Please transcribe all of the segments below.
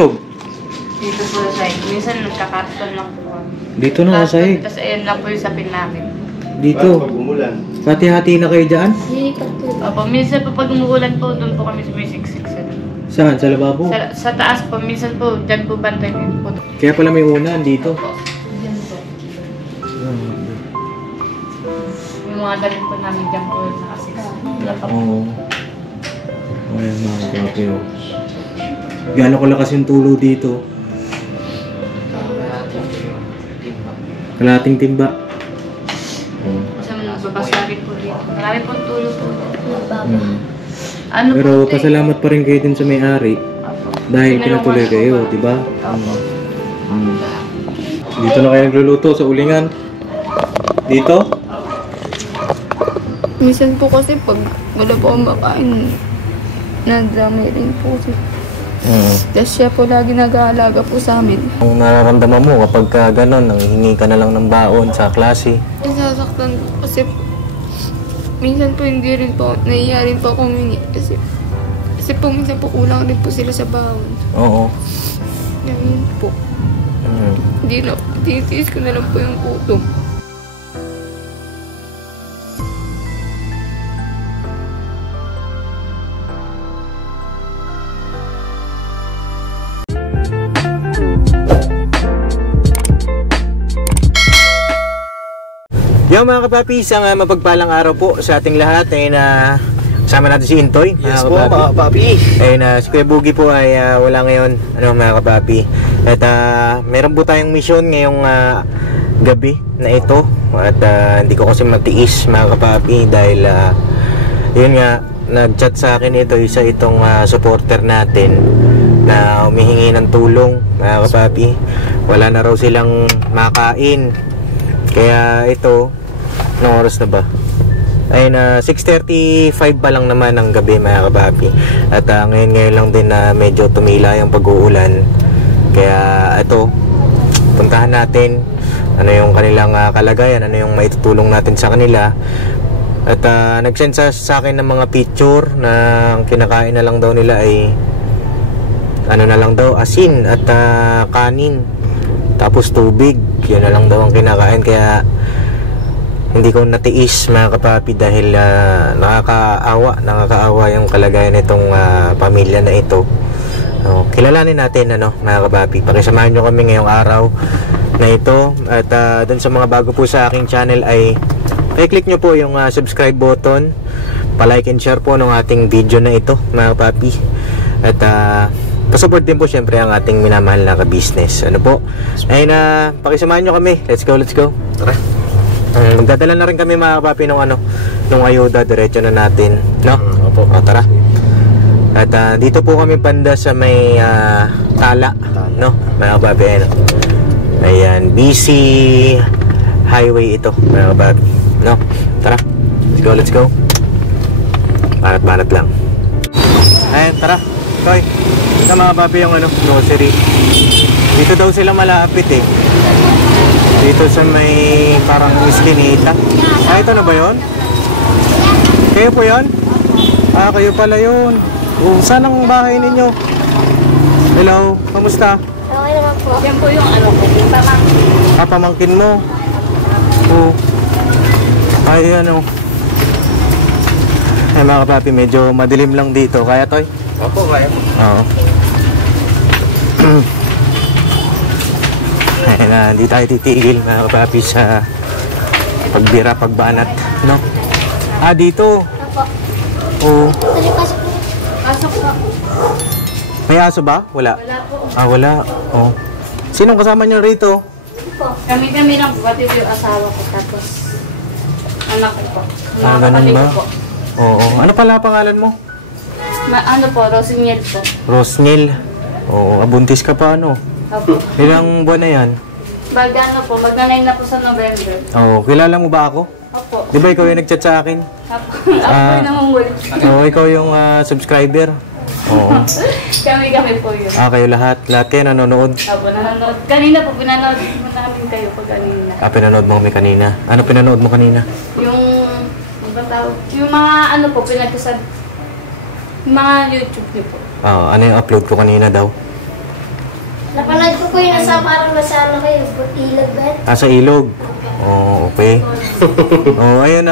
Log. Dito po sa side. Minsan nagkakataon lang po kami. Dito na sa side. Tapos ayun lang po yung sapin namin. Dito. Hati-hati na kayo dyan? Opo, minsan po pag umuulan po, doon po kami sumisiksik sa Saan? Sa lababo? Sa taas po, minsan po, dyan po bantay po. Kaya pala may unan dito. Opo. Dyan po. Yung mga damit po namin dyan po nakasiksik. Wala pa po. Oo. Ayan mga kape o. Gano'n ko lakas yung tulo dito. Kalating timba. Kasi nagbabasa rin po dito. Marami pong tulo po. Pero pasalamat pa rin kayo din sa may-ari. Dahil pinatuloy kayo, di ba? Dito na kayo nagluluto sa ulingan. Dito? Minsan po kasi pag wala po akong makain, nadamay rin po siya. Tapos siya po lagi nag-aalaga po sa amin. Ang nararamdaman mo kapag gano'n, nanghihingi ka na lang ng baon sa klase. Nasasaktan po kasi minsan po hindi rin po, nahiya rin po akong humingi kasi po minsan po kulang rin po sila sa baon. Oo. Ganun po. Tinitiis ko na lang po yung gutom. Yo mga kapapis, ang mapagpalang araw po sa ating lahat ay na kasama natin si Intoy. Yes po mga kapapi. Ay na si Kuya Boogie po ay wala ngayon, mga kapapi. At meron po tayong mission ngayong gabi na ito. At hindi ko kasi matiis mga kapapi dahil yun nga, nag-chat sa akin ito, isa itong supporter natin na humihingi ng tulong mga kapapi. Wala na raw silang makain. Kaya ito, anong oras na ba? Ay na 6:35 pa lang naman ng gabi mga kapapi. At ngayon lang din na medyo tumila yung pag-uulan. Kaya ito, puntahan natin ano yung kanilang kalagayan, ano yung maitutulong natin sa kanila. At nag-send sa akin ng mga picture na ang kinakain na lang daw nila ay ano na lang daw, asin at kanin. Tapos tubig, yun na lang daw ang kinakain. Kaya hindi ko natiis mga kapapi dahil nakakaawa yung kalagayan nitong pamilya na ito. Kilalanin natin mga kapapi. Pakisamahan nyo kami ngayong araw na ito. At dun sa mga bago po sa aking channel ay i-click nyo po yung subscribe button, pa-like and share po ng ating video na ito mga kapapi. At pasupport din po syempre ang ating minamahal na ka-business. Ano po? Ay pakisamahan nyo kami. Let's go, let's go. Tara. Magdadala na rin kami mga kapapi nung ayuda. Diretso na natin, no? Opo, tara. At dito po kami banda sa may Tala, no? Mga kapapi, ayan, BC Highway ito, mga kapapi, no? Tara. Let's go. Banat-banat lang. Ayan, tara. Toy, ito mga kapapi yung grocery. Dito daw sila malapit eh. Dito sa may parang iskinita. Ito na ba yun? Kayo po yun? Kayo pala yun. Saan ang bahay ninyo? Hello, kamusta? Okay naman po. Yan po yung yung pamangkin. Pamangkin mo? Ay Ay mga kapapi, medyo madilim lang dito. Kaya Toy? Opo, kaya po. Oo. Hindi tayo titigil mga kapapi sa pagbira, pagbanat, no? Dito. Oo. Pasok po. May aso ba? Wala. Wala po. Wala. Oh. Sinong kasama niyo rito? Kami lang po, pati yung asawa ko, tapos anak ko po. Mga Ganun kapatid ba? ko po. Oo. Ano pala pangalan mo? Rosiniel po. Rosnil. Oo. Abuntis ka pa Opo. Ilang buwan na yan? Magna-9 na po sa November. Oo. Kilala mo ba ako? Opo. Di ba ikaw yung nag-chat sa akin? Ako po yung namungul. Oo. Ikaw yung subscriber. Oo. Kami po yun. Kayo lahat. Lahat kayo nanonood. Opo, nanonood. Kanina po, pinanood mo namin kayo pag kanina. Pinanood mo kami kanina. Ano pinanood mo kanina? Yung mga po, pinagkasad. Mga YouTube niyo po. Ano yung upload ko kanina daw? Napanood ko po yung nasa parang nasa kayo, ilog ba? Sa ilog. Oh, okay. Ayun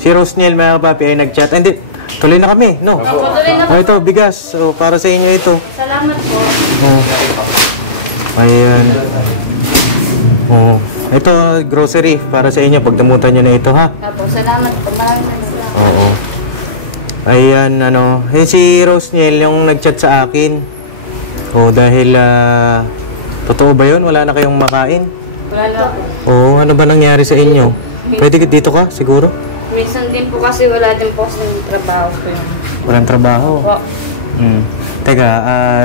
si Rosniel mga kapapi ay nag-chat. Hindi, tuloy na kami, no? Opo, tuloy na po. Ito, bigas. Para sa inyo ito. Salamat po. Ayan. Ito, grocery. Para sa inyo. Pagdamutan nyo na ito, ha? Opo, salamat po. Maraming salamat. Oo. Ayan, si Rosniel yung nag-chat sa akin. Dahil, totoo ba yun? Wala na kayong makain? Wala na po. Ano ba nangyari sa inyo? Pwede dito ka, siguro? Minsan din po kasi wala din po kasi ng trabaho po yun. Walang trabaho? Po. Teka,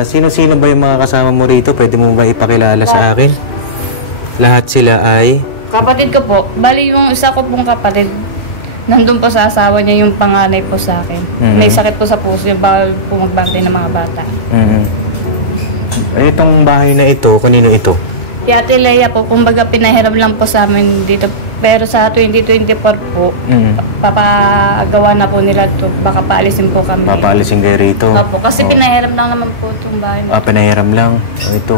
sino-sino ba yung mga kasama mo rito? Pwede mo ba ipakilala sa akin? Lahat sila ay... Kapatid ko po. Bali yung isa ko pong kapatid. Nandun po sa asawa niya yung panganay po sa akin. May sakit po sa puso yung bawal po magbantay ng mga bata. Itong bahay na ito, kanino ito? Si Ate Leia po, kumbaga pinahiram lang po sa amin dito. Pero sa 2024 po, papagawa na po nila ito. Baka paalisin po kami. Papaalisin kayo rito? Opo, kasi pinahiram lang naman po itong bahay. Pinahiram lang? Ito.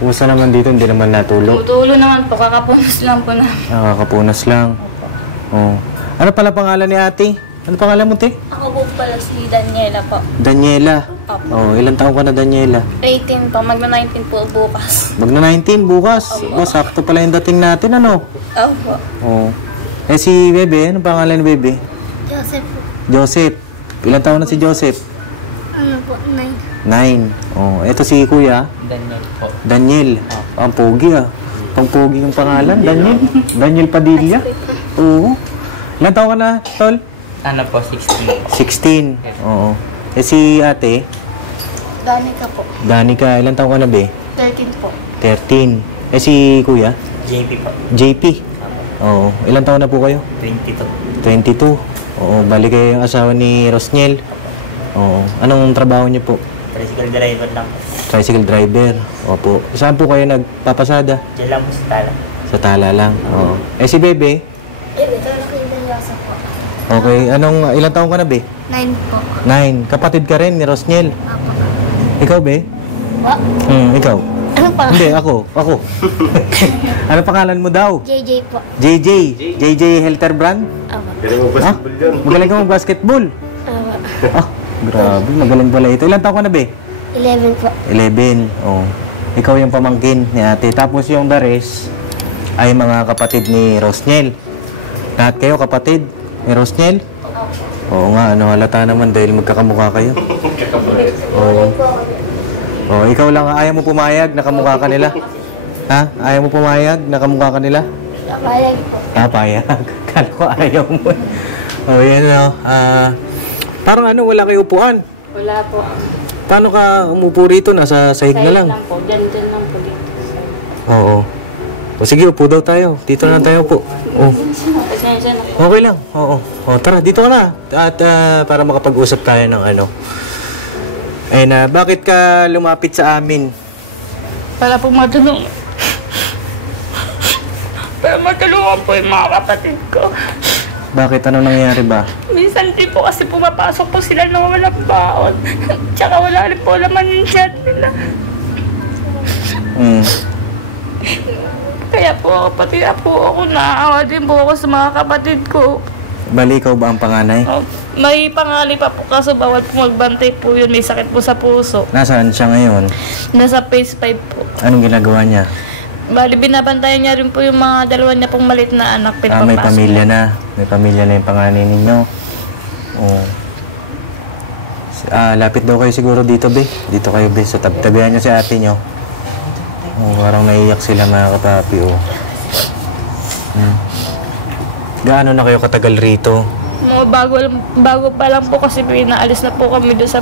Kumusta naman dito? Hindi naman natulog? Tutulo naman po, kakapunas lang po na. Kakapunas lang? Opo. Ano pala pangalan ni ate? Ano pangalan mo, te? Ako po pala si Daniela po. Daniela? Opo. Ilang taon ka na, Daniela? 18 po, magna-19 po bukas. Magna-19 bukas? Sakto pala yung dating natin, ano? Opo. Si Bebe, ano pangalan ni Bebe? Joseph po. Joseph. Ilang taon na si Joseph? Ano po, 9. 9. Ito si Kuya? Daniel po. Daniel. Ang pogi Pang-pogi yung pangalan, Daniel. Daniel Padilla. Oo. Ilang taon ka na, Tol? Ano po, 16. 16. Oo. Si ate? Danica po. Danica. Ilang taon ka na, Be? 13 po. 13. Si Kuya? JP po. JP. Oo. Ilang taon na po kayo? 22. 22. Bali kayo yung asawa ni Rosniel. Anong trabaho niyo po? Tricycle driver lang. Tricycle driver. Opo. Saan po kayo nagpapasada? Diyan lang po sa tala. Sa tala lang. Si Bebe? Ito na kayo Daniela po. Okay. Ilang taon ka na, Be? 9 po. 9. Kapatid ka rin ni Rosniel. Apo. Ikaw, Be? What? Ikaw? Ano pa? Hindi, ako. Ano pangalan mo daw? JJ po. JJ. JJ Helterbrand? Apo. Magaling ka mag-basketball. Apo. Grabe. Magaling pala ito. Ilang taon ka na, Be? 11 po. 11. Ikaw yung pamangkin ni ate. Tapos yung the rest ay mga kapatid ni Rosniel. Lahat kayo kapatid ni Rosniel? Oo nga, halata naman dahil magkakamukha kayo. Ikaw lang, ayaw mo pumayag, nakamukha ka nila? Ha? Ayaw mo pumayag, nakamukha ka nila? Payag po. Payag. Kala ko ayaw mo. Yan parang wala kayo upuan. Wala po. Paano ka umupo rito? Nasa sahig na lang? lang po. Diyan lang po dito. Oo. Sige, upo daw tayo. Dito na tayo po. Pasensya na. Okay lang. Oo. Tara, dito ka na. At para makapag-usap tayo ng bakit ka lumapit sa amin? Para po matulungan. Para matulungan po yung mga kapatid ko. Bakit? Ano nangyari ba? Minsan din po kasi pumapasok po sila na walang baon. Tsaka wala rin po laman yung chat nila. Kaya po pati po ako naawa din po ako sa mga kapatid ko. Bali, ikaw ba ang panganay? May panganay pa po kaso bawal po magbantay po yun. May sakit po sa puso. Nasaan siya ngayon? Nasa phase 5 po. Anong ginagawa niya? Bali, binabantayan niya rin po yung mga dalawa niya pong malit na anak. May pamilya na. May pamilya na yung panganay ninyo. Lapit daw kayo siguro dito, Be. Dito kayo, Be. Sa tabihan niyo si ate niyo. Parang naiyak sila mga kapapi, Gaano na kayo katagal rito? Bago pa lang po kasi pinaalis na po kami doon sa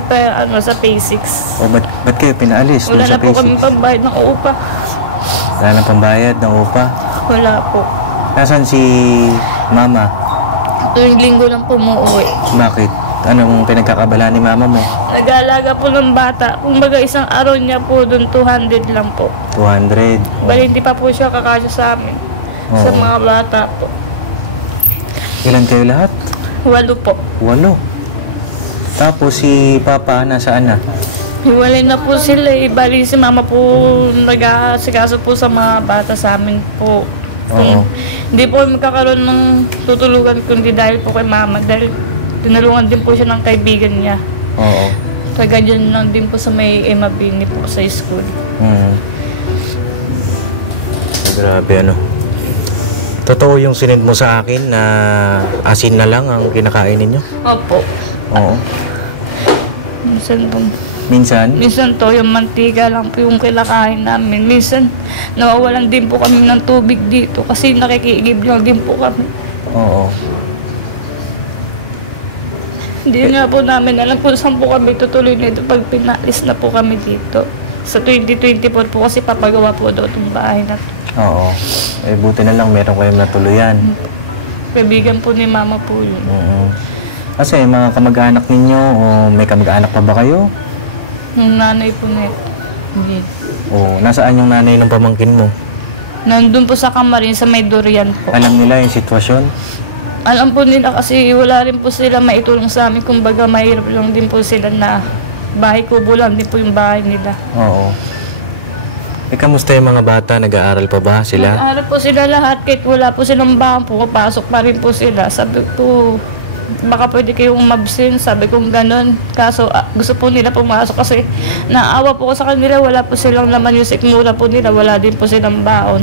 phase 6. Ba't kayo pinaalis? Wala sa na po kami pambayad ng upa. Wala na pambayad ng upa? Wala po. Nasaan si mama? Tuwing linggo lang po umuwi. Bakit? Anong pinagkakabala ni mama mo? Nag-aalaga po ng bata. Kung baga isang araw niya po doon, 200 lang po. 200? Bali, hindi pa po siya kakasya sa amin. Sa mga bata po. Ilan kayo lahat? 8 po. 8. Tapos si Papa, nasaan na? Hiwalay na po sila eh. Bali si mama po nag-aasikaso po sa mga bata sa amin po. Oo. Hindi po magkakaroon ng tutulugan kundi dahil po kay mama. Dahil tinulungan din po siya ng kaibigan niya. Oo. Taga-dyan lang din po sa may Emma Bini po sa school. Grabe ano. Totoo yung sinend mo sa akin na asin na lang ang kinakain ninyo? Opo. Oo. Minsan to, yung mantika lang po yung kinakain namin. Minsan, nawawalan din po kami ng tubig dito kasi nakikiigib lang din po kami. Oo. Hindi nga po namin alam kung saan po kami tutuloy nito pag pinalis na po kami dito. Sa 2024 po kasi papagawa po daw itong bahay na to. Oo. Eh, buti na lang meron kayong natuluyan. Kaibigan po ni mama po yun. Oo. Kasi mga kamag-anak ninyo o may kamag-anak pa ba kayo? Yung nanay po na hindi. Oo. Nasaan yung nanay ng pamangkin mo? Nandun po sa Kamarin, sa may durian po. Alam nila yung sitwasyon? Alam po nila kasi wala rin po sila maitulong sa amin. Kumbaga mahirap lang din po sila na bahay kubo lang din po yung bahay nila. Oo. Eh, kamusta yung mga bata? Nag-aaral pa ba sila? Nag-aaral po sila lahat kahit wala po silang bahan po. Papasok pa rin po sila. Sabi ko, baka pwede kayong mabsin. Sabi ko gano'n. Kaso gusto po nila pumasok kasi naawa po ko sa kanila. Wala po silang laman yung sikmura po nila. Wala din po silang baon.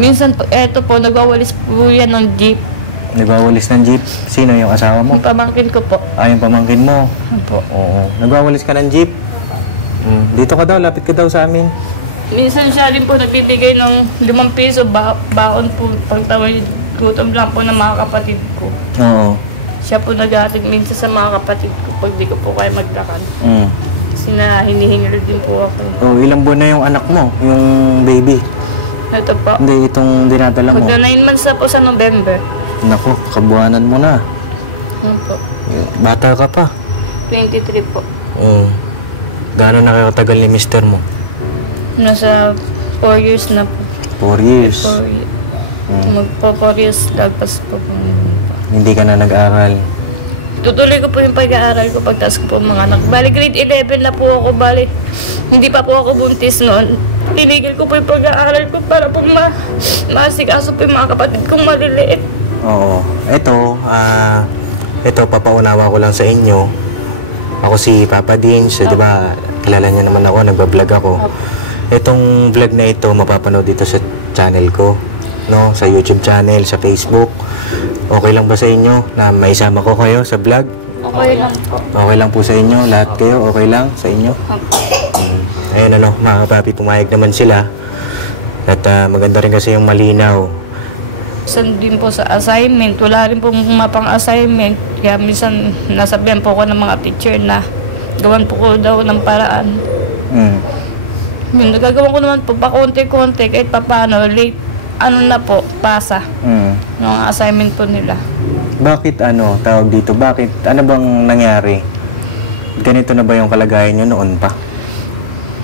Minsan po, eto po, nagwawalis po yan ng jeep. Nagwawalis ng jeep? Sino yung asawa mo? Yung pamangkin ko po. Ah, yung pamangkin mo? Po. Oo. Nagwawalis ka ng jeep? Dito ka daw, lapit ka daw sa amin. Minsan siya rin po nagbibigay ng 5 piso baon po pagtawid gutom lang po ng mga kapatid ko. Oo. Siya po nag-aatid minsan sa mga kapatid ko pag di ko po kaya maglakan. Kasi na hinihingal din po ako. Oh, ilang buwan na yung anak mo? Yung baby? Ito po. Hindi, itong dinadala mo. Magda 9 months na po sa November. Naku, kabuhanan mo na. Ano po? Bata ka pa. 23 po. Oo. Gaano na kayo katagal ni mister mo? Nasa 4 years na po. 4 years. 4 years. Magpo 4 years lagpas po po. Hindi ka na nag-aral. Tutuloy ko po yung pag-aaral ko pagtas ko po mga anak. Bali grade 11 na po ako. Bali hindi pa po ako buntis noon. Tinigil ko po yung pag-aaral ko para po maasikaso po yung mga kapatid kong maliliit. Oo. Ito, papaunawa ko lang sa inyo. Ako si Papa Dins. Di ba, kilala niyo naman ako, nagbablog ako. Itong vlog na ito, mapapanood dito sa channel ko. No? Sa YouTube channel, sa Facebook. Okay lang ba sa inyo na maisama ko kayo sa vlog? Okay lang po. Okay lang po sa inyo? Lahat kayo, okay lang sa inyo? Ayun ano, mga papi, pumayag naman sila. At maganda rin kasi yung malinaw. Minsan din po sa assignment, wala rin pong mapang-assignment. Kaya minsan nasabihan po ko ng mga teacher na gawan po ko daw ng paraan. Yun, nagagawa ko naman po pa konti-konti kahit pa paano, late, na po, pasa. Yung assignment po nila. Bakit tawag dito? Bakit? Ano bang nangyari? Ganito na ba yung kalagayan nyo noon pa?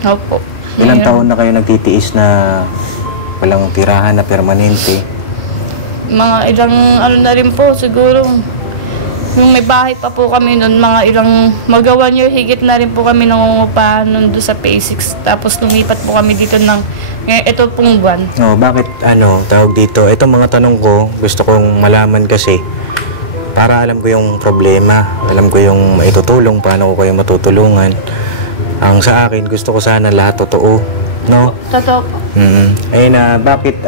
Opo. Ilang taon na kayo nagtitiis na walang tirahan na permanente? Mga ilang na rin po siguro. Yung may bahay pa po kami noon, mga ilang magawa nyo, higit na rin po kami nangungupahan noon doon sa P6. Tapos lumipat po kami dito ng ito pong buwan. Oh, bakit tawag dito? Itong mga tanong ko, gusto kong malaman kasi para alam ko yung problema, alam ko yung maitutulong, paano ko kayo matutulungan. Ang sa akin, gusto ko sana lahat totoo, no? Totoo po. Ayun bakit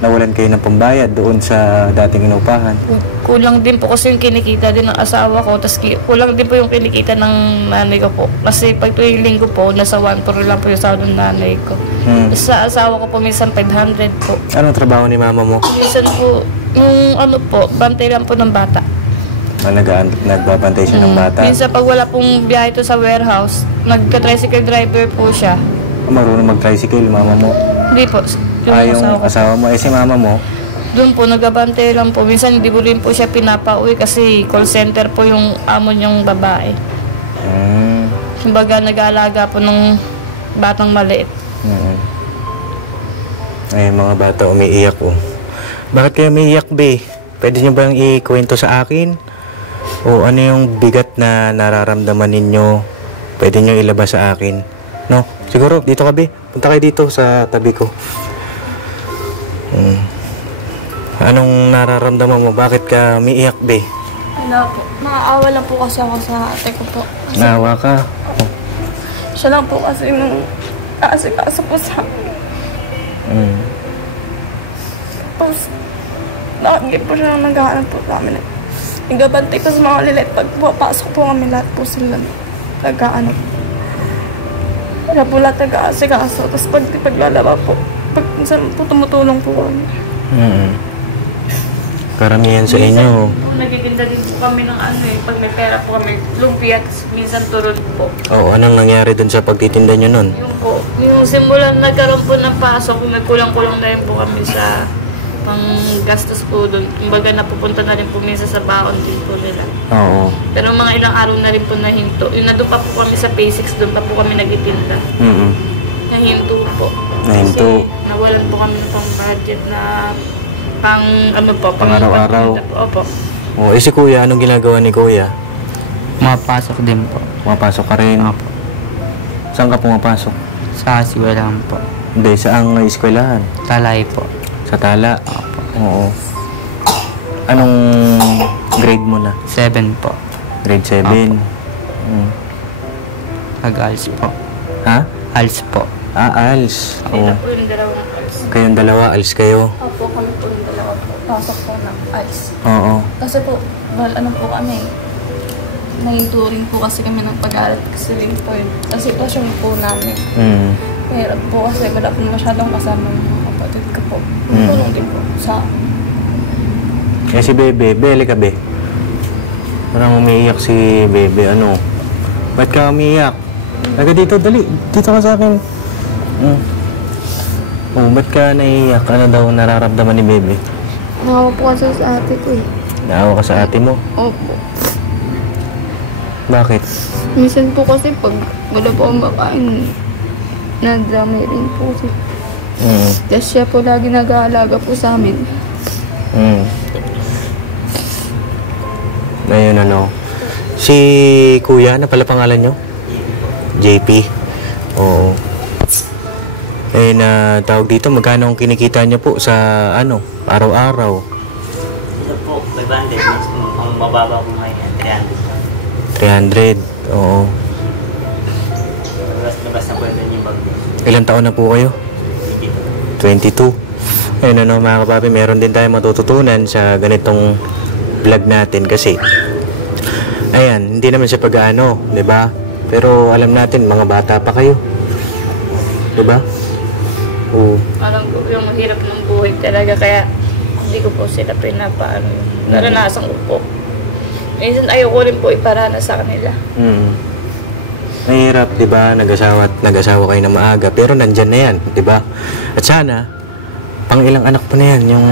nawalan kayo ng pambayad doon sa dating inupahan? Kulang din po kasi yung kinikita din ng asawa ko. Tapos kulang din po yung kinikita ng nanay ko po. Kasi pag tuwing linggo po, nasa 1 po lang po yung sahod ng nanay ko. Sa asawa ko po, minsan 500 po. Anong trabaho ni mama mo? Minsan po, yung bantay lang po ng bata. Nagbabantay siya ng bata? Minsan pag wala pong biyahe to sa warehouse, nagka-tricycle driver po siya. Marunong mag-tricycle, mama mo? Hindi po. Yung asawa mo, si mama mo? Doon po, nagabantay lang po. Minsan hindi po rin po siya pinapauwi kasi call center po yung amo niyang babae. Kumbaga nag-aalaga po ng batang maliit. Ay, mga bata umiiyak oh. Bakit kayo umiiyak, be? Pwede niyo bang ikwento sa akin? O ano yung bigat na nararamdaman ninyo pwede nyo ilabas sa akin. No? Siguro, dito ka, be. Punta kayo dito sa tabi ko. Anong nararamdaman mo? Bakit ka umiiyak, be? Wala po. Nakaawa lang po kasi ako sa ate ko po. Kasi Naawa ka? siya lang po kasi nung kaasikaso po sa akin. Tapos, nakagay po siya nang naghahanap po namin. Nagabantay po sa mga lilit. Pag pasok po kami, lahat po sila naghahanap. Kaya po lahat nag-aasikaso. Tapos paglalaba po, pag minsan po tumutulong po kami. Karamihan sa inyo. Nagiging din po kami ng ano eh. Pag may pera po kami, lumpia, minsan turun po. Oo, anong nangyari dun sa pagtitinda nyo nun? Yung po, yung simulan nagkaroon po ng pasok, nagkulang-kulang na rin po kami sa pang-gastos po doon. Kumbaga napupunta na rin po minsan sa baon din po nila. Oo. Pero mga ilang araw na rin po nahinto. Yung nandun pa po kami sa P6, doon pa po kami nagtitinda. Nahinto po. Nahinto. Kasi nawalan po kami ng pang-budget na Pang-araw-araw. Opo. Oo, si kuya, anong ginagawa ni kuya? Mapasok din po. Pumapasok ka rin? Opo. Saan ka pumapasok? Sa siwalaan po. Hindi, saan eskwelahan? Talay po. Sa Tala? Opo. Oo. Anong grade mo na? 7 po. Grade 7? Opo. Nag-ALS po. Ha? ALS po. ALS. Sila Oo. po yung dalawang ALS. Kayong dalawa, ALS kayo? Opo, kami po yung dalawa po. Pasok po ng ice. Oo. Kasi po, ano po kami, nagturing po kasi kami ng pag-aaral kasi rin po yun. Sa sitwasyon po namin. Mahirap po kasi wala po masyadong kasama ng mga kapatid ko po. Tulong din po sa Si Bebe, Bele ka, Be? Parang umiiyak si Bebe, ano? Ba't ka umiiyak? Taga dito, dali. Dito ka sa akin. Oh, ba't ka naiiyak? Ano daw nararamdaman ni Bebe? nakawa po kasi sa ate ko eh. Naawa ka sa ate mo? Opo. Bakit? Minsan po kasi pag wala po akong makain, nadamay rin po siya. Tapos siya po lagi nag-aalaga po sa amin. Ayun, ano. Si Kuya, ano pala pangalan nyo? JP. Oo. Eh, na tawag dito, magkano ang kinikita niyo po sa, ano, araw-araw? Isa po, 500. Ang mababa po ngayon, 300. Oo. Labas na po yun yung bag. Ilang taon na po kayo? 22. Ayun, ano, mga kapapi, meron din tayong matututunan sa ganitong vlog natin kasi ayan, hindi naman siya pag-ano, 'di ba? Pero alam natin, mga bata pa kayo. 'Di ba? Oo. Parang yung mahirap ng buhay talaga, kaya hindi ko po sila pinapaano. Naranasan ko po. Minsan ayoko rin po iparana sa kanila. Mahirap, 'di ba? Nag-asawa kayo na maaga, pero nandyan na 'yan, 'di ba? At sana pang ilang anak pa na 'yan, yung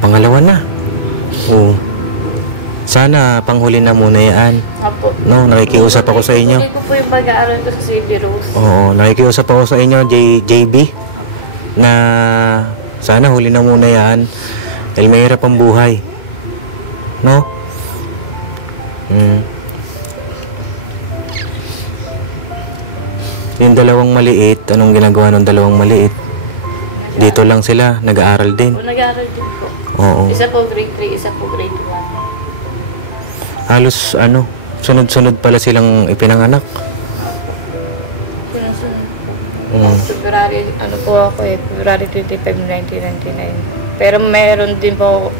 pangalawa na. Oo. Sana panghuli na muna yan. Apo. No, nakikiusap ako sa inyo. Hindi ko po yung pag-aaral ko sa City Rose. Oo, nakikiusap ako sa inyo, JB, na sana huli na muna yan. Dahil mahirap ang buhay. No? Yung dalawang maliit, anong ginagawa ng dalawang maliit? Dito lang sila, nag-aaral din. Nag-aaral din po. Oo. Isa po grade 3, isa po grade 1. Halos, ano, sunod-sunod pala silang ipinanganak. February, ano po ako eh, February 25, 1999. Pero meron din po,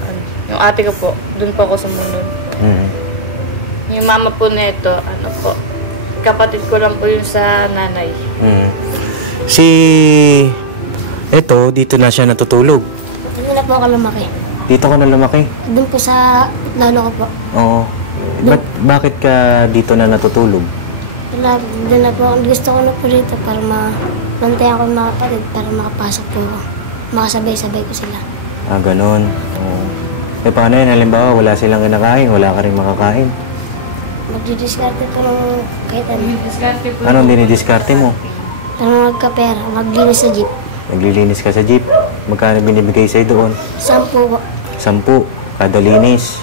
yung ate ko po, dun po ako sumunod. Yung mama po nito, ano po, kapatid ko lang po yun sa nanay. Eto, dito na siya natutulog. Hindi na po ako lumaki. Dito ka na lumaki? Doon po sa lolo ko po. Oo. Bakit ka dito na natutulog? Doon na po. Gusto ko na po dito para mantayan ko yung mga kapatid para makapasok po ako. Makasabay-sabay ko sila. Ah, ganun. Oo. Eh, paano yan? Halimbawa, wala silang kinakain, wala ka rin makakain. Magdidiskarte po ng kahit ano. Anong dinidiskarte mo? Para magkapera, maglinis sa jeep. Naglilinis ka sa jeep. Magkano binibigay sa'yo doon? 10 po. 10. Kada linis.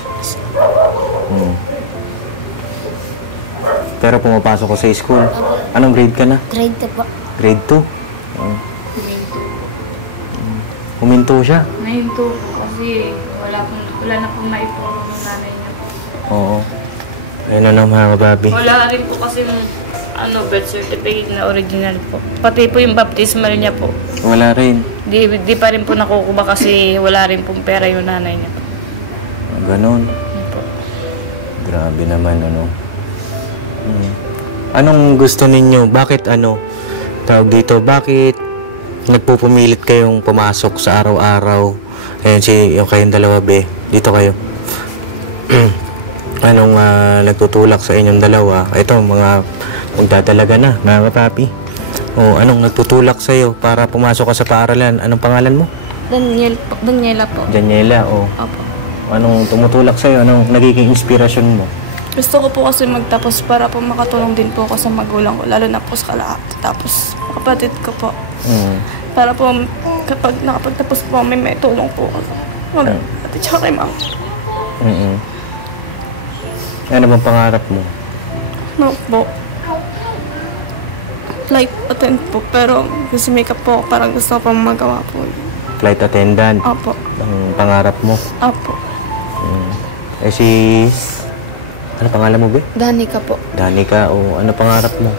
Pero pumapasok ko sa school. Anong grade ka na? Grade 2 po. Grade 2? Huminto siya? Nahinto po kasi wala na pong maipuro ng nanay niya po. Oo. Ayun na mga kababi. Wala rin po kasi birth certificate na original po. Pati po yung baptismal niya po. Wala rin. Di pa rin po nakukuha kasi wala rin pong pera yung nanay niya po. Ganon. Grabe naman, ano. Anong gusto ninyo? Bakit tawag dito, bakit nagpupumilit kayong pumasok sa araw-araw? Ayan yung kayong dalawa, be. Dito kayo. Anong nagtutulak sa inyong dalawa? Ito, mga magdadalaga na, mga kapapi. O, anong nagtutulak sa'yo para pumasok ka sa paaralan? Anong pangalan mo? Daniela po. Daniela, o. Opo. Anong tumutulak sa'yo? Anong nagiging inspirasyon mo? Gusto ko po kasi magtapos para po makatulong din po ako sa magulang ko, lalo na po sa kalahati. Tapos kapatid ko po. Para po kapag nakapagtapos po kami, may tulong po ako. At tsaka kay mama. Ano bang pangarap mo? No po. Flight attendant po, pero kasi makeup po, parang gusto ko pang magawa po. Flight attendant? Opo. Ang pangarap mo? Opo. Ano pangalan mo, be? Danica po. Danica, o ano pangarap mo?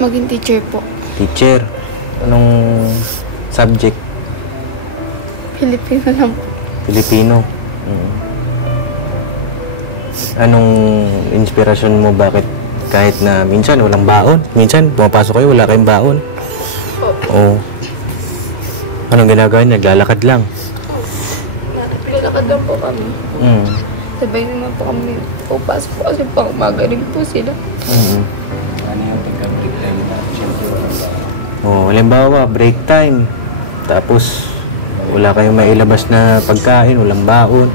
Maging teacher po. Teacher? Anong subject? Filipino lang po. Filipino? Anong inspirasyon mo? Bakit kahit na minsan walang baon? Minsan pumapasok kayo, wala kayong baon? Oo. Anong ginagawa niya? Naglalakad lang? Naglalakad lang po kami. Sabay naman po kami pupasok po kasi pang umaga rin po sila. Ano yung pagka-break time na siyempre halimbawa, break time. Tapos, wala kayong mailabas na pagkain, walang baon.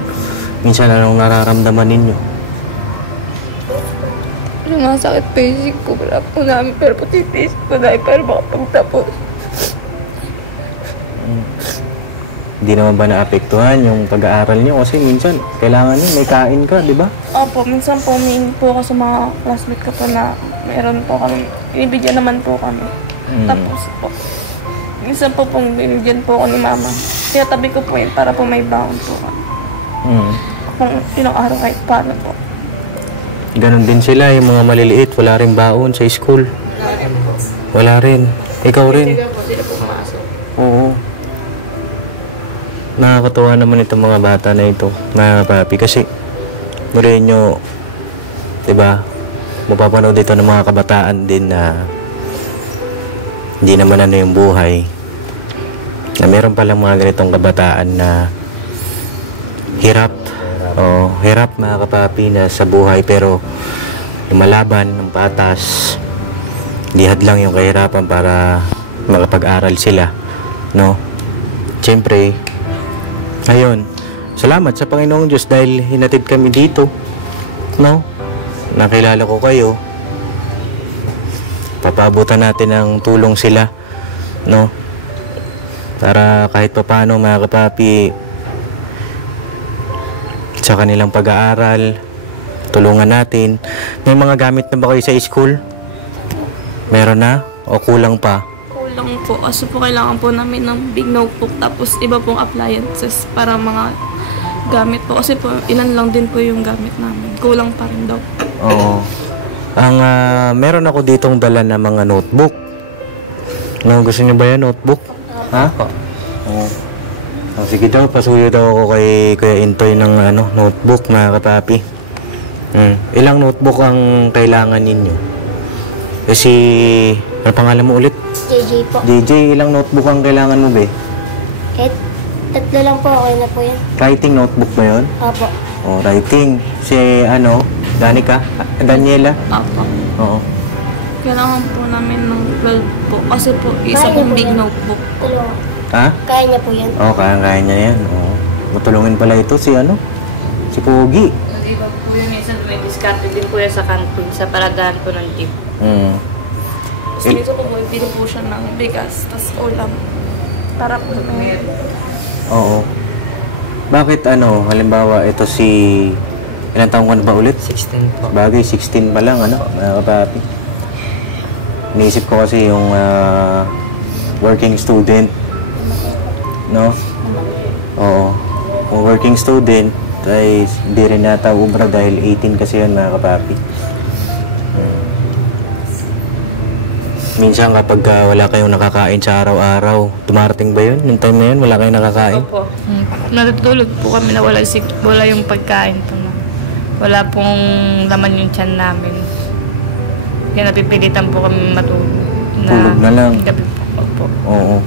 Minsan, anong nararamdaman ninyo? Sumasakit pa yung isip ko. Wala po namin pero putitiis ko dahil para makapagtapos. Hindi naman ba naapektuhan yung pag-aaral niyo? Kasi minsan, kailangan niyo may kain ka, di ba? Opo, minsan po humingi po ako sa mga classmate ko po na meron po kami. Inibigyan naman po kami. Tapos po, minsan po pong binigyan po ako ni mama. Kaya tabi ko po yun para po may baon po kami. Kung ilang araw kahit paano po. Ganon din sila, yung mga maliliit, wala rin baon sa school. Wala rin. Ikaw rin. Sila po pumasok. Oo. Nakakatuwa naman itong mga bata na ito, mga papi, kasi Moreno, diba, mapapanood dito ng mga kabataan din na hindi naman yung buhay, na meron palang mga ganitong kabataan na hirap, hirap mga kapapi na sa buhay, pero lumalaban ng patas, lihad lang yung kahirapan para makapag-aral sila, no? Siyempre, ayun, salamat sa Panginoong Diyos dahil hinatid kami dito, no? Nakilala ko kayo. Papabutan natin ng tulong sila, no? Para kahit papaano mga kapapi, sa kanilang pag-aaral, tulungan natin. May mga gamit na ba kayo sa school? Meron na? O kulang pa? Kulang po. Kasi po kailangan po namin ng big notebook tapos iba pong appliances para mga gamit po. Kasi po ilan lang din po yung gamit namin. Kulang pa rin daw. Oo. Meron ako ditong dala na mga notebook. No, gusto niyo ba yan, notebook? Ha? Oo. Sige daw, pasuyo daw ako kay Kuya Intoy ng notebook, mga kapapi. Ilang notebook ang kailangan ninyo? Kasi, ano pangalan mo ulit? JJ po. DJ, ilang notebook ang kailangan mo, be? Kahit 3 lang po, okay na po yan. Writing notebook ba yun? Opo. Oh, writing. Si, Danica? Daniela? Opo. Oo. Kailangan po namin ng 12 po. Kasi po isa Kaya pong po big yan. notebook. Tulungan. Ha? Kaya niya po yan. Oo, kaya niya yan. Oo. Matulungin pala ito si, si Pogi. Hindi ba po yung isang may discarte din po yan sa kantin, sa paradahan po ng jeep. Tapos dito po bumibili po siya ng bigas, tas ulam. Para po may... Oo. Bakit halimbawa ito si Ilang taong ka na ba ulit? 16 po. Bagay, 16 pa lang, ano, mga kapapi. Iniisip ko kasi yung working student, no? Oo. Kung working student, ay hindi rin nata ubra dahil 18 kasi yun, mga kapapi. Minsan kapag wala kayong nakakain sa araw-araw, dumarating ba yun? Yung time na yun, wala kayong nakakain? Opo. Natutulog po kami na wala yung pagkain po. Wala pong laman yung tiyan namin. Kaya napipilitan po kami matulog. Tulog na lang. Gabi po. Opo. Oo.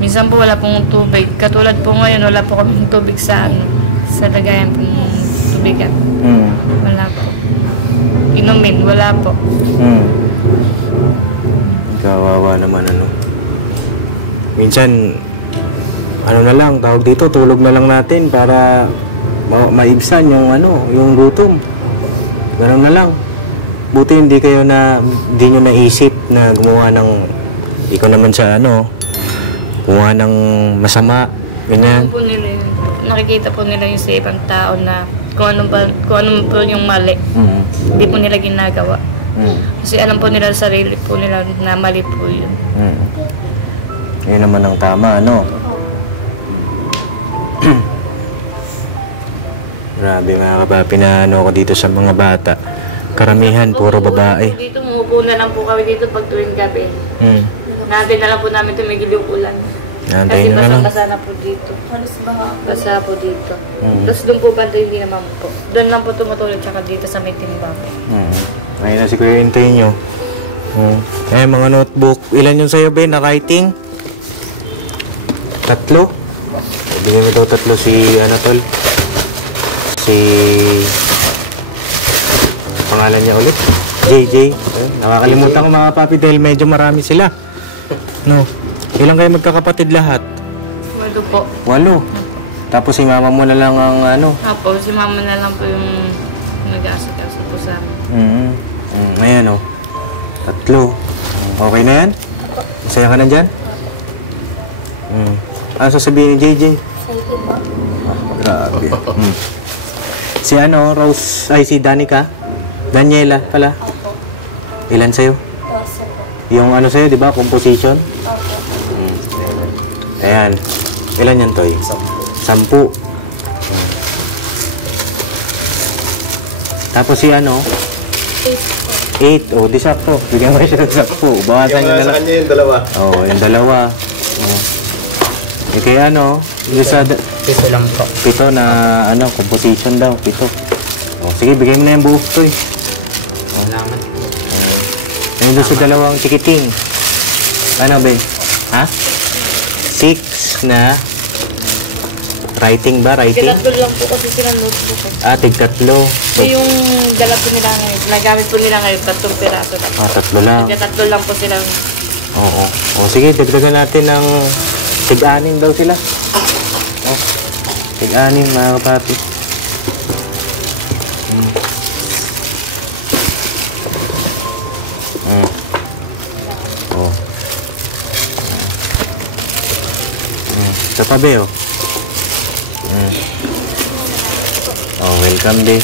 Minsan po wala pong tubig. Katulad po ngayon, wala po kami tubig sa lagayan pong tubigan. Wala po. Inumin, wala po. Kawawa naman, ano. Minsan, ano na lang, tawag dito, tulog na lang natin para maibsan yung yung gutom. Ganun na lang. Buti hindi nyo naisip na gumawa ng, ikaw naman sa gumawa ng masama, ganyan. Po nila, nakikita po nila yung sa ibang tao na kung ano po yung mali. Hindi po nila ginagawa. Kasi alam po nila sa sarili po nila na mali po yun. Yun naman ang tama, ano? Grabe mga kapapi na ako dito sa mga bata. Karamihan, puro babae. Dito, umupo na lang po kami dito pag tuwing gabi. Natin na lang po namin tumigil yung ulan. Kasi basa na po dito. Basa po dito. Tapos doon po banda hindi naman po. Doon lang po tumutulog tsaka dito sa may timbang. Ayun na si Kuya Intay nyo. Mga notebook. Ilan yung sa'yo, Ben, na writing? 3? Bigyan mo daw 3 si Anatol. Pangalan niya ulit? JJ. Nakakalimutan ko mga papi dahil medyo marami sila. No. Ilan kayo magkakapatid lahat? 8 po. 8. Tapos si mama mo na lang ang Apo, si mama na lang po yung nag-aasikaso po sa amin. Ayan 3. Okay na yan? Masaya ka na dyan? Ano sasabihin ni JJ? Grabe. Si Rose, ay si Danica? Daniela pala. Ilan sa'yo? 12. Yung sa'yo, di ba? Composition? Ayan. Ilan yan, Toy? 10. Tapos si 8. Di sakto. Bigyan mo siya ng 10. Bawasan nyo na lang. Sa kanya yung 2. Yung 2. Kaya sa 7 lang po. 7 na composition daw, 7. Sige, bigay mo na yung buo, Toy. Salamat. Ayun doon sa 2 tikiting. Ano ba? Ha? 6 na writing ba? Writing? Galatol lang po kasi sila notebook. Tig-3. Yung galat po nila ngayon, nagamit po nila ngayon, 3 piraso lang. 3 lang. Nagka-3 lang po sila. Oo. Sige, dagdagan natin ng tig-6 daw sila. Tig-6 mga kapapi. Sa tabi, welcome din.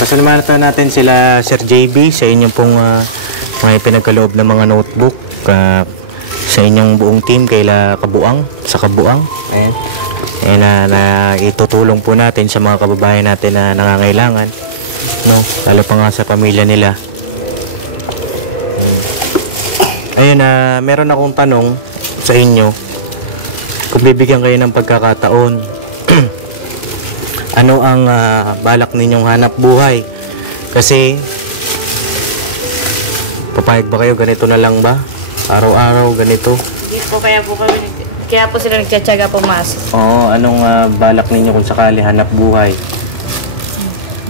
Pasalamatan natin sila Sir JB sa inyong pong mga pinagkaloob ng mga notebook sa inyong buong team kaila Kabuang, sa Kabuang. Na itutulong po natin sa mga kababayan natin na nangangailangan, no? Lalo pa nga sa pamilya nila. Ayun, meron akong tanong sa inyo. Kung bibigyan kayo ng pagkakataon, ano ang balak ninyong hanap buhay? Kasi papayag ba kayo ganito na lang ba? Araw-araw ganito? Hindi po, kaya po sila nagtsatsaga pumasok. Oo, anong balak ninyo kung sakali hanap buhay?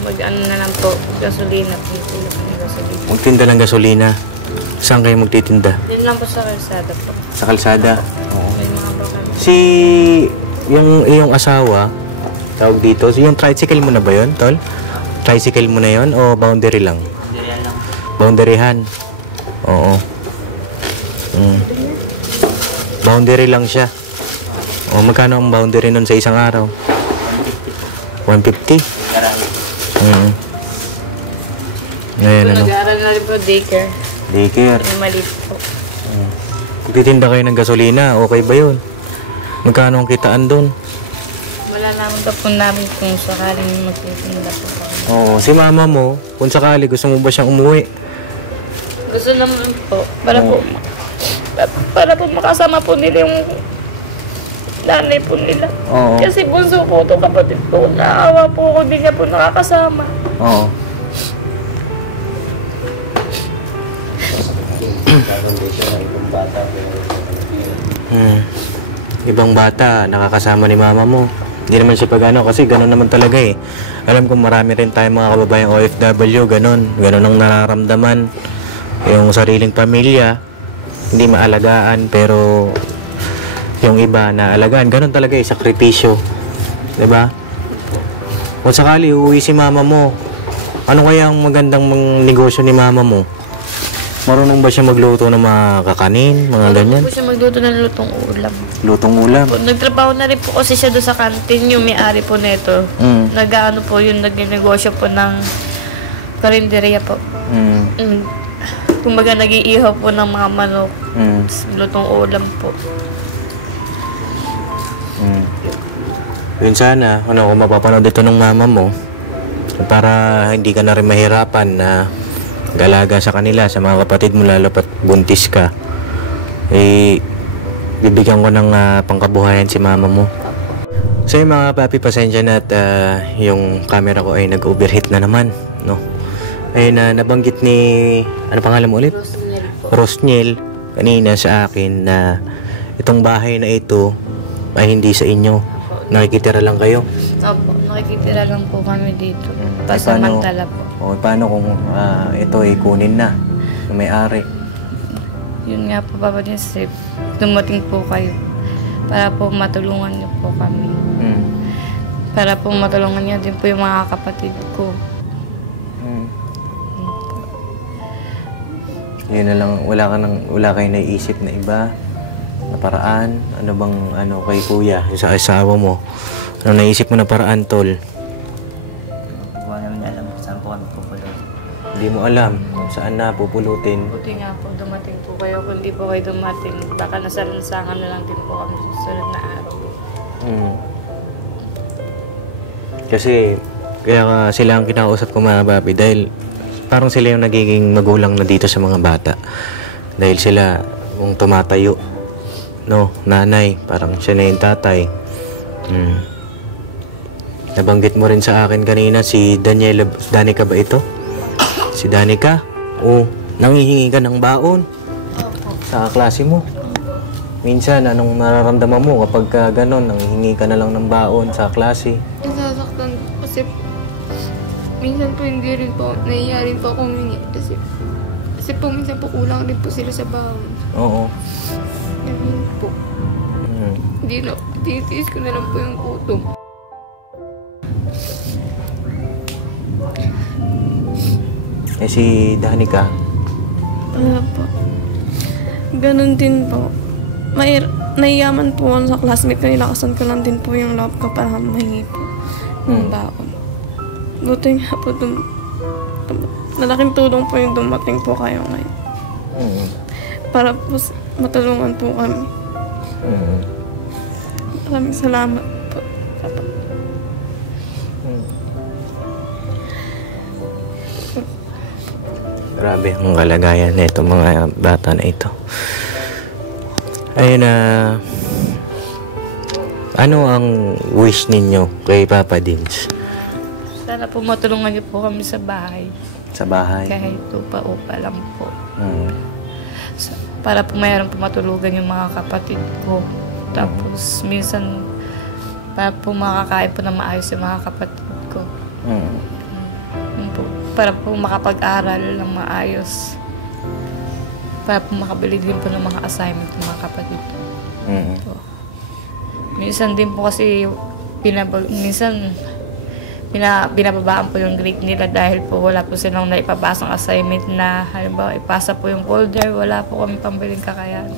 Mag-ano na lang po, gasolina. Magtinda ng gasolina. Saan kayo magtitinda? Yun lang po sa kalsada po. Sa kalsada? Oo. May mga bakal. Yung iyong asawa, tawag dito, yung tricycle mo na ba yun, Tol? Tricycle mo na yun o boundary lang? Boundary lang. Boundaryhan. Oo. Boundary lang siya. Magkano ang boundary nun sa isang araw? 150. 150? Garahe. Ngayon, ano? Nag-aaral na rin po daycare. Daycare. Yung maliit po. Pagtitinda kayo ng gasolina, okay ba yun? Magkano ang kitaan doon? Malalaman ka po namin kung sakaling magtitinda po kami. Oo, si mama mo, kung sakali, gusto mo ba siyang umuwi? Gusto naman po, para po makasama po nila yung nanay po nila. Oo. Kasi bunso po ito kapatid po, naawa po ako, hindi niya po nakakasama. Oo. Ibang bata, nakakasama ni mama mo. Hindi naman siya pag-ano, kasi gano'n naman talaga eh. Alam ko marami rin tayong mga kababayang OFW, gano'n. Gano'n ang nararamdaman. Yung sariling pamilya, hindi maalagaan, pero yung iba na alagaan, gano'n talaga eh, sakripisyo. Diba? Kung sakali uuwi si mama mo, ano kaya ang magandang negosyo ni mama mo? Marunong ba siya magluto ng mga kakanin, mga ganyan? Po siya magluto ng lutong ulam. Lutong ulam? Po, nagtrabaho na rin po kasi siya doon sa kantin, yung may-ari po nito. Nag-ano po yun, nag-negosyo po ng karinderya po. Kumbaga nag-iihaw po ng mga manok. Lutong ulam po. Yun sana, kung mapapanood ito ng mama mo, para hindi ka na rin mahirapan na galaga sa kanila, sa mga kapatid mo, lalo pat buntis ka, eh, bibigyan ko ng pangkabuhayan si mama mo. So yung mga papi, pasensya na at yung camera ko ay nag-overheat na naman, no? Ayun na, nabanggit ni, ano pangalan mo ulit? Rosnel po. Rosnel, kanina sa akin na itong bahay na ito ay hindi sa inyo. Nakikitira lang kayo. Opo, nakikitira lang po kami dito. Ay, Pasamantala po. O paano kung ito ay kunin na ng may-ari? Yun nga po, Papa Joseph, dumating po kayo para po matulungan niyo po kami. Para po matulungan niyo din po yung mga kapatid ko. Yun na lang, wala kayo naiisip na iba na paraan? Ano bang kay kuya, sa asawa mo? Ano naisip mo na paraan, tol? Wala naman alam kung saan po kami pupulot. Hindi mo alam kung saan na pupulutin. Buti nga po, dumating po kayo. Kung di po kayo dumating, baka nasalansangan na lang din po kami sa susunod na araw. Kasi, kaya sila ang kinakausap ko, mga papi, dahil parang sila yung nagiging magulang na dito sa mga bata. Dahil sila, kung tumatayo, no, nanay, parang siya na yung tatay. Nabanggit mo rin sa akin kanina si Danica ba ito? Si Danica? Oo, nangihingi ka ng baon sa klase mo. Minsan, anong nararamdaman mo kapag gano'n, nangihingi ka na lang ng baon sa klase? Nasasaktan kasi minsan po hindi rin po, nahiya rin po akong humingi kasi po minsan po kulang rin po sila sa baon. Oo. Ganun po. Titiis ko na lang po yung gutom. Eh si Danica? Wala po. Ganun din po. Nahiyaman po ako sa classmate ko, nilakasan ko lang din po yung loob ko para mahingi po ng baon. Buti nga po, nalaking tulong po yung dumating po kayo ngayon. Para po matulungan po kami. Maraming salamat po. Grabe ang kalagayan na ito, mga bata na ito. Ayun na, ano ang wish ninyo kay Papa Dins? Sana po matulungan niyo po kami sa bahay. Sa bahay? Kahit upa-upa lang po. Para po mayroon po matulugan yung mga kapatid ko. Tapos minsan, para po makakain po na maayos yung mga kapatid ko. Para po makapag-aral ng maayos. Para po makabili din po ng mga assignment ng mga kapatid ko. Minsan din po kasi binababaan po yung grade nila dahil po wala po silang naipabasang assignment na halimbawa ipasa po yung folder, wala po kami pambiling kakayahan.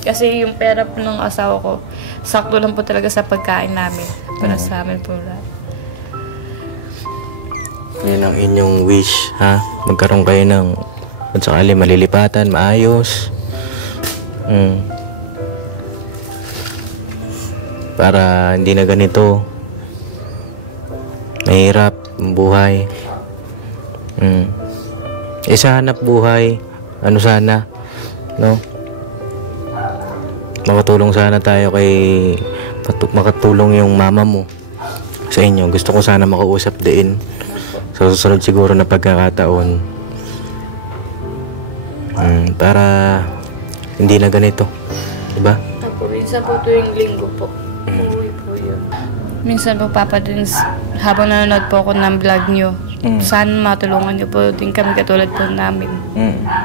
Kasi yung pera po ng asawa ko, sakto lang po talaga sa pagkain namin para sa amin po lahat. Yan ang inyong wish, ha? Magkaroon kayo ng kung sakali malilipatan, maayos. Para hindi na ganito mahirap ang buhay. Sa hanap buhay, ano sana, no? Makatulong sana tayo kay makatulong yung mama mo sa inyo. Gusto ko sana makausap din sa susunod siguro na pagkakataon, para hindi na ganito, diba? Opo, minsan po tuwing linggo po. Uwi po yun. Minsan po, Papa Dins, habang nanonood po ako ng vlog nyo, sana matulungan nyo po din kami katulad po namin.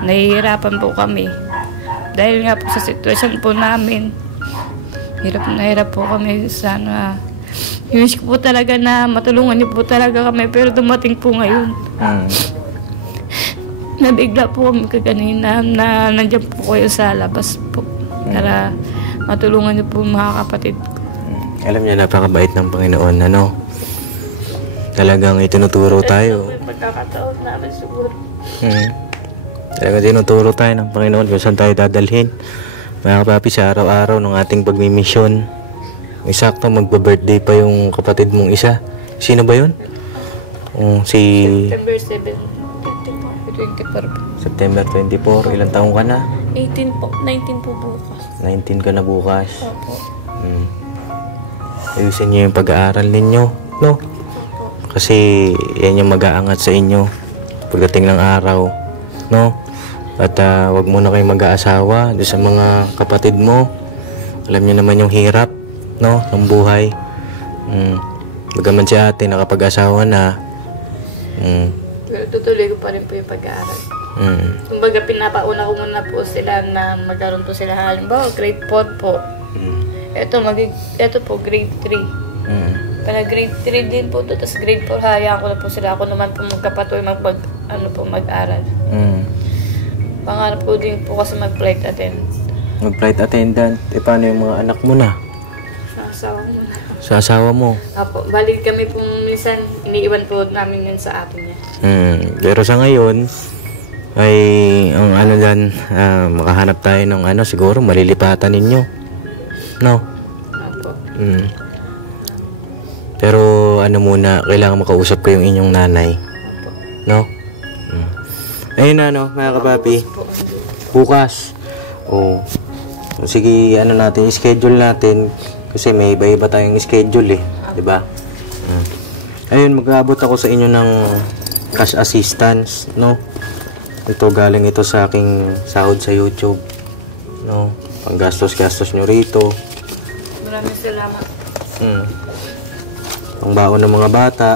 Nahihirapan po kami. Dahil nga po sa sitwasyon po namin, hirap na hirap po kami. Sana, wish ko po talaga na matulungan nyo po talaga kami, pero dumating po ngayon. Nabigla po kami kaganina na nandiyan po kayo sa labas po. Para matulungan niyo po mga kapatid ko. Alam niyo, napakabait ng Panginoon, ano? Talagang itinuturo tayo. May pagkakataon namin siguro. Talagang tinuturo tayo ng Panginoon kung saan tayo dadalhin. Mga kapapi, sa araw-araw ng ating pagmimisyon. Eksakto, magba-birthday pa yung kapatid mong isa. Sino ba yun? Si September 7, 24. September 24. Ilang taong ka na? 18 po. 19 po bukas. 19 ka na bukas. Opo. Ayusin niyo yung pag-aaral ninyo, no? Kasi yan yung mag-aangat sa inyo pagdating ng araw, no? At wag muna kayong mag-aasawa doon sa mga kapatid mo. Alam niyo naman yung hirap, no? Ng buhay. Bagaman si ate nakapag-asawa na. Pero tutuloy ko pa rin po yung pag-aaral. Kumbaga, pinapauna ko muna po sila na magkaroon po sila. Halimbawa, grade 4 po. Ito po, grade 3. Para grade 3 din po to, tapos grade 4, hayaan ko na po sila. Ako naman po magkapatuloy mag-aral. Pangarap ko din po kasi mag-flight attendant. Mag-flight attendant? Paano yung mga anak mo na? Sa asawa mo na. Sa asawa mo? Apo, balik kami po minsan, iniiwan po namin yun sa atin niya. Pero sa ngayon, ay ang ano dyan, makahanap tayo ng siguro malilipatan ninyo, no? Apo. Pero muna, kailangan makausap ko yung inyong nanay, no? Ayun na, no, mga kapapi, bukas, sige, natin, schedule natin, kasi may iba-iba tayong schedule diba? Ayun, mag-aabot ako sa inyo ng cash assistance, no? Ito, galing ito sa aking sahod sa YouTube, no? Panggastos-gastos nyo rito. Maraming salamat. Pangbaon ng mga bata.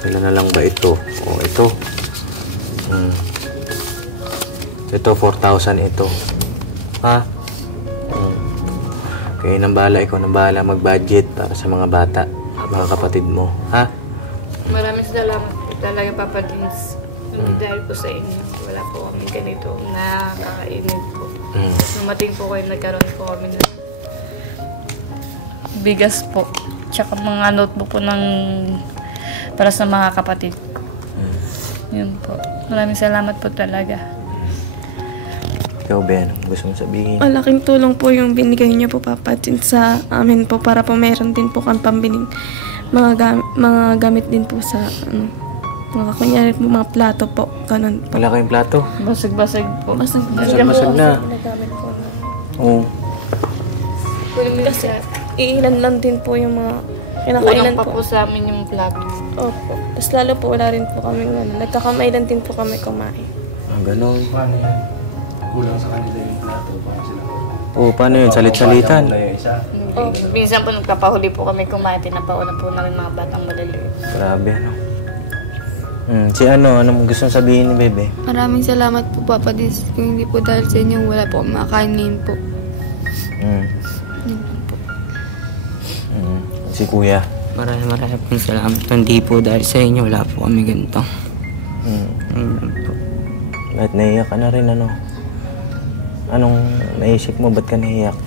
Kailan na lang ba ito? Ito. Ito, 4,000 ito. Ha? Kaya nang bahala, ikaw nang bahala mag-budget para sa mga bata, mga kapatid mo. Ha? Maraming salamat po talaga, Papa Dins. Dahil po sa inyo, wala po kami ganito na kakainin po. Numating po kayo, nagkaroon po kami ng bigas po. Tsaka mga notebook po para sa mga kapatid ko. Yun po. Maraming salamat po talaga. Ikaw, Ben, gusto mong sabihin? Malaking tulong po yung binigay niyo po, Papa Dins, sa amin po para po meron din po kang pambiling mga gamit din po sa mga kunyari po, mga plato po, ganun po. Wala kayong plato? Basag-basag po. Basag na. Nagamit po. Oo. Kasi iilan lang din po yung mga kinakailan Kulang pa po. po sa amin yung plato. Opo. Tapos lalo po wala rin po kami nagkakamailan din po kami kumain. Ganun. Paano yan? Kulang sa kanila yung plato. Baka sila. Paano yun? Salit-salitan? Minsan po nagpapahuli po kami kumain, tinapauna po namin mga batang maliliit. Grabe, si anong gusto sabihin ni Bebe? Maraming salamat po, Papa Dins. Kung hindi po dahil sa inyo, wala po akong makakain ngayon po. Yun po. Si Kuya? Maraming pong salamat. Hindi po dahil sa inyo, wala po kami ganito. Ayun lang po. Ba't naiyak ka na rin, Anong naisip mo? Ba't ka naiyak?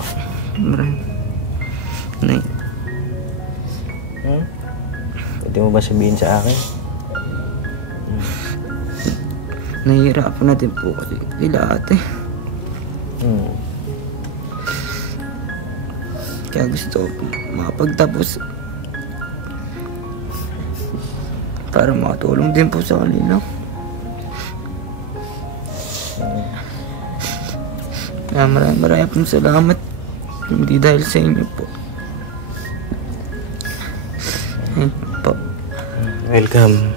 Pwede mo ba sabihin sa akin? Nahihirapan na din po kasi sila ate. Kaya gusto ko makapagtapos para makatulong din po sa kanila. Kaya maraming pong salamat. Hindi dahil sa inyo po. Ayun po. Welcome.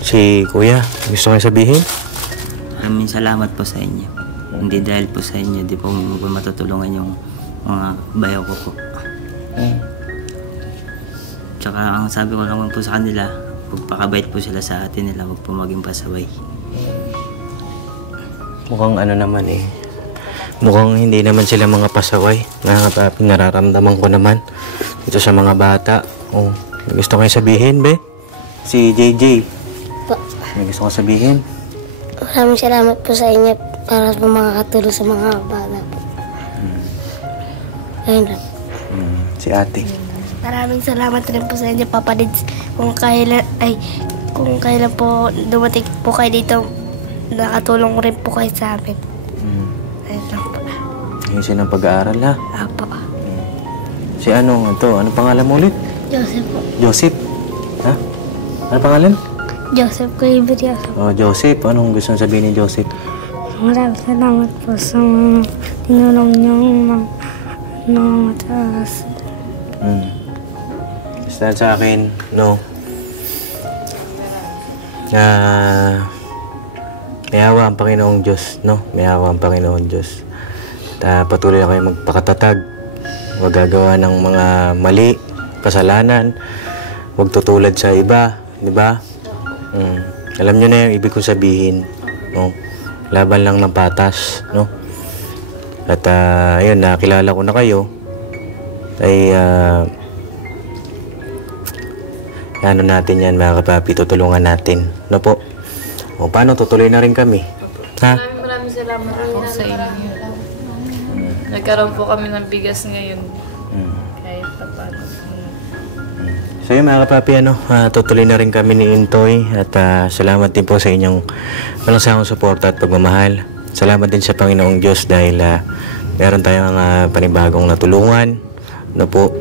Si Kuya, gusto kayo sabihin? Maraming salamat po sa inyo. Hindi dahil po sa inyo, di po matutulungan yung mga bayaw ko po. Tsaka ang sabi ko naman po sa kanila, pagpakabait po sila sa atin nila, huwag po maging pasaway. Mukhang ano naman eh. Mukhang hindi naman sila mga pasaway. Nararamdaman ko naman dito sa mga bata. Oh, gusto kayo sabihin, be? Si JJ. Po. May gusto ko sabihin? Maraming salamat po sa inyo para po makakatulong sa mga bata po. Ayun lang. Si ate. Maraming salamat rin po sa inyo, Papa Dids. Kung kailan po dumating po kayo dito, nakatulong rin po kayo sa amin. Ayun lang po. Ayusin ang pag-aaral, ha? Apo. Si ano pangalan mo ulit? Joseph po. Joseph. Ha? Ano pangalan? Joseph Cuivirio. Oh, Joseph. Anong gusto sabihin ni Joseph? Maraming salamat po sa mga tinulong niyong mga mataas. Basta sa akin, no? May awa ang Panginoong Diyos, no? May awa ang Panginoong Diyos. At patuloy na kayo magpakatatag. Huwag gagawa ng mga mali, kasalanan. Huwag tutulad sa iba, di ba? Alam nyo na yung ibig kong sabihin, no? Laban lang ng patas, no? At ayun, nakilala ko na kayo. Ay, ano natin yan, mga kapapi, tutulungan natin. No po? O, paano tutuloy na rin kami? Ha? Maraming salamat po sa inyo. Nagkaroon po kami ng bigas ngayon. Kahit pa paano. So yun, mga kapapi, tutuloy na rin kami ni Intoy. At salamat din po sa inyong walang sawang suporta at pagmamahal. Salamat din sa Panginoong Diyos dahil meron tayong panibagong natulungan. No po?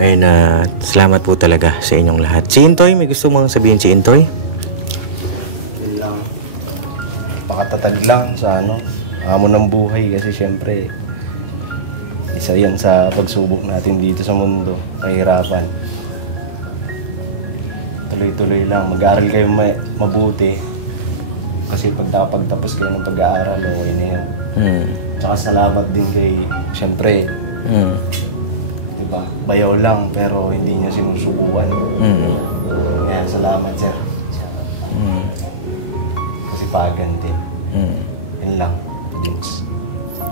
Ayun, salamat po talaga sa inyong lahat. Si Intoy, may gusto mong sabihin si Intoy? Yun lang. Pakatatag lang sa hamon ng buhay kasi syempre isa yan sa pagsubok natin dito sa mundo, kahirapan. Tuloy-tuloy lang, mag-aaral kayo mabuti kasi pag nakapagtapos kayo ng pag-aaral, okay na yan. Tsaka salamat din kay, syempre, diba, bayaw lang pero hindi niya sinusubuan. Kaya salamat, sir. Kasi paganti. Yun lang.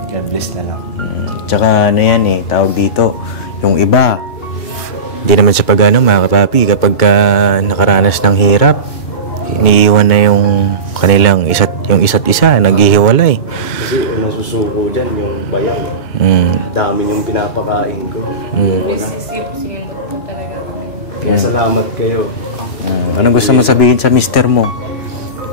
God bless na lang. Tsaka ano yan eh, tawag dito, yung iba, hindi naman sa mga kapapi, kapag nakaranas ng hirap, iniiwan na yung kanilang isa't isa, naghihiwalay. Kasi nasusuko dyan yung bayaw. Dami yung pinapakain ko. Kaya salamat kayo. Anong gusto mo sabihin sa mister mo?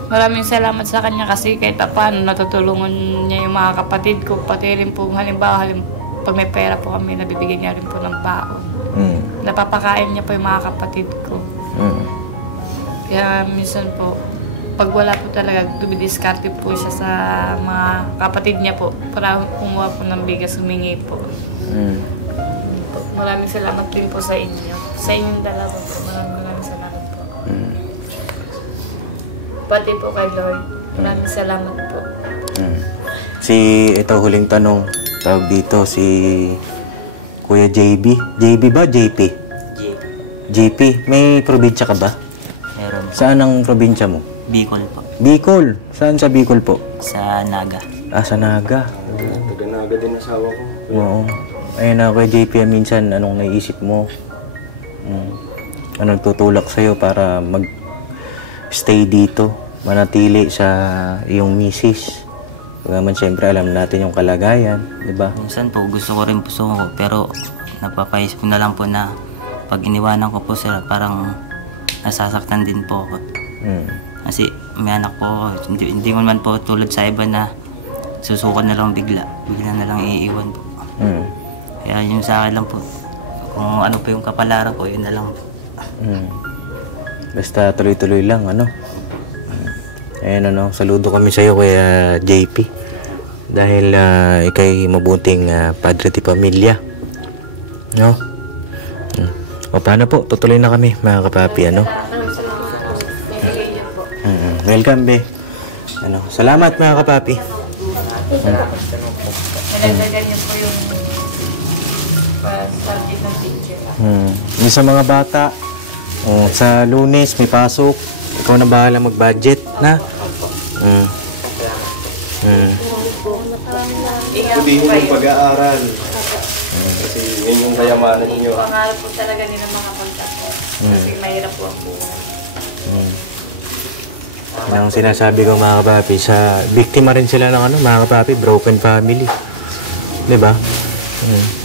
Maraming salamat sa kanya kasi kahit paano natutulungan niya yung mga kapatid ko. Pati rin po, halimbawa, pag may pera po kami, nabibigyan niya rin po ng baon. Napapakain niya po yung mga kapatid ko. Kaya minsan po, pag wala po talaga, dumidiskarte po siya sa mga kapatid niya po para kumuha po ng bigas, humingi po. Maraming salamat din po sa inyo. Sa inyong dalawa po, maraming salamat po. Pati po kay Lord, maraming salamat po. Ito huling tanong, tawag dito si Kuya JB. JB ba? JP? JP. May probinsya ka ba? Meron po. Saan ang probinsya mo? Bicol po. Bicol. Saan sa Bicol po? Sa Naga. Sa Naga. Taga-Naga din asawa ko. Oo. Ayun na, Kuya JP, minsan anong naisip mo? Anong tutulak sa'yo para mag-stay dito? Manatili sa iyong misis? Pagaman siyempre alam natin yung kalagayan, di ba? Minsan po gusto ko rin po sumuko pero napapaisip ko na lang po na pag iniwanan ko po sila, parang nasasaktan din po ako. Kasi may anak po ako. Hindi ko naman po tulad sa iba na susuko na lang bigla na lang iiwan po. Kaya yun sa akin lang po, kung ano po yung kapalaran ko, yun na lang po. Basta tuloy-tuloy lang, ano? Ayan, ano, saludo kami sa'yo, Kuya JP. Dahil ikay mabuting padre di pamilya. No? O paano po, tutuloy na kami, mga kapapi, ano? Welcome, be. Ano, salamat, mga kapapi. Nalagdagan niyo po yung subject ng teacher. Yung sa mga bata, sa Lunes may pasok, ikaw na bahala mag-budget, na? Sabihin yung pag-aaral. Kasi yun yung kayamanan ninyo. Pangarap po talaga nila mga pagtapos. Kasi mahirap po ang buhay. Ang sinasabi ko, mga kapapi, sa biktima rin sila ng ano, mga kapapi, broken family. Diba?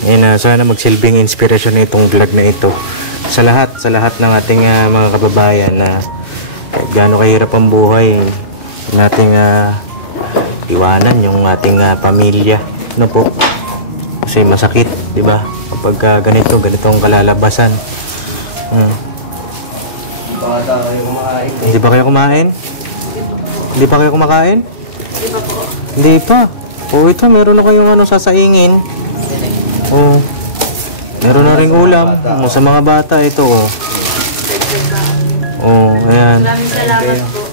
Yan, sana magsilbing inspirasyon na itong vlog na ito sa lahat ng ating mga kababayan na gaano kahirap ang buhay nating iwanan yung ating pamilya, no po? Kasi masakit, di ba? Kapag ganitong kalalabasan. Hindi ba kayo kumain? Hindi pa kayo kumakain? Hindi pa po. Hindi pa. Ito, meron na kayong sasaingin. Meron na ring ulam. Sa mga bata, ito, ayan. Maraming salamat po.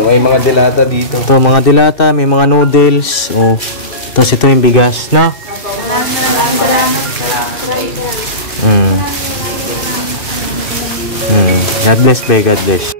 May mga dilata dito. Ito, mga dilata, may mga noodles. Tapos ito yung bigas, na? Maraming salamat. God bless, be. God bless.